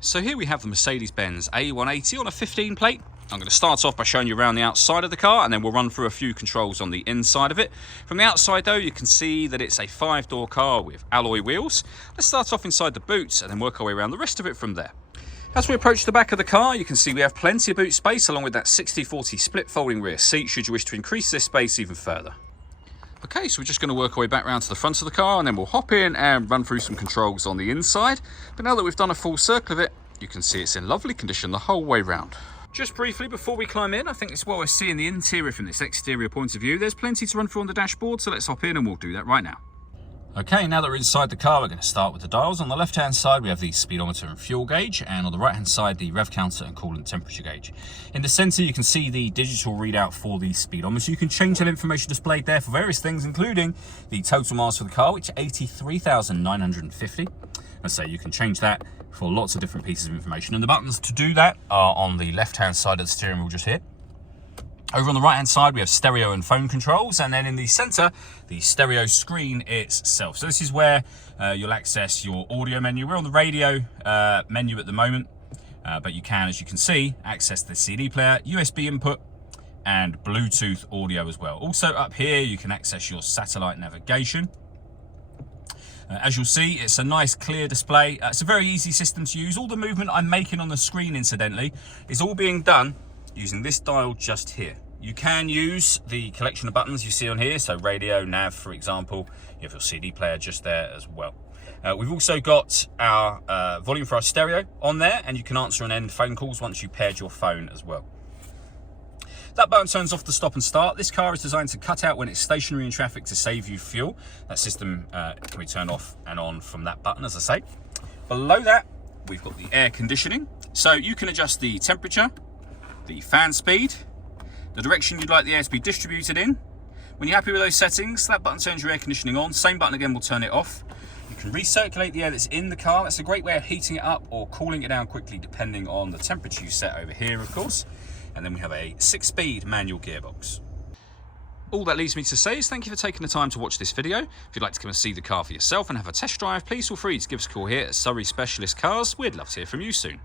So here we have the Mercedes-Benz A180 on a 15 plate. I'm going to start off by showing you around the outside of the car, and then we'll run through a few controls on the inside of it. From the outside though, you can see that it's a 5-door car with alloy wheels. Let's start off inside the boots and then work our way around the rest of it from there. As we approach the back of the car, you can see we have plenty of boot space along with that 60/40 split folding rear seat should you wish to increase this space even further. Okay, so we're just going to work our way back around to the front of the car and then we'll hop in and run through some controls on the inside. But now that we've done a full circle of it, you can see it's in lovely condition the whole way round. Just briefly before we climb in, I think it's what we're seeing the interior from this exterior point of view. There's plenty to run through on the dashboard, so let's hop in and we'll do that right now. Okay, now that we're inside the car, we're going to start with the dials. On the left-hand side, we have the speedometer and fuel gauge, and on the right-hand side, the rev counter and coolant temperature gauge. In the center, you can see the digital readout for the speedometer. You can change that information displayed there for various things, including the total miles for the car, which is 83,950. And so you can change that for lots of different pieces of information. And the buttons to do that are on the left-hand side of the steering wheel just here. Over on the right-hand side, we have stereo and phone controls, and then in the center, the stereo screen itself. So this is where you'll access your audio menu. We're on the radio menu at the moment, but you can, as you can see, access the CD player, USB input, and Bluetooth audio as well. Also up here, you can access your satellite navigation. As you'll see, it's a nice clear display. It's a very easy system to use. All the movement I'm making on the screen, incidentally, is all being done using this dial just here. You can use the collection of buttons you see on here, so radio, nav, for example. You have your CD player just there as well. We've also got our volume for our stereo on there, and you can answer and end phone calls once you paired your phone as well. That button turns off the stop and start. This car is designed to cut out when it's stationary in traffic to save you fuel. That system can be turned off and on from that button, as I say. Below that, we've got the air conditioning. So you can adjust the temperature, the fan speed, the direction you'd like the air to be distributed in. When you're happy with those settings, that button turns your air conditioning on. Same button again will turn it off. You can recirculate the air that's in the car. That's a great way of heating it up or cooling it down quickly depending on the temperature you set over here, of course. And then we have a 6-speed manual gearbox. All that leaves me to say is thank you for taking the time to watch this video. If you'd like to come and see the car for yourself and have a test drive, please feel free to give us a call here at Surrey Specialist Cars. We'd love to hear from you soon.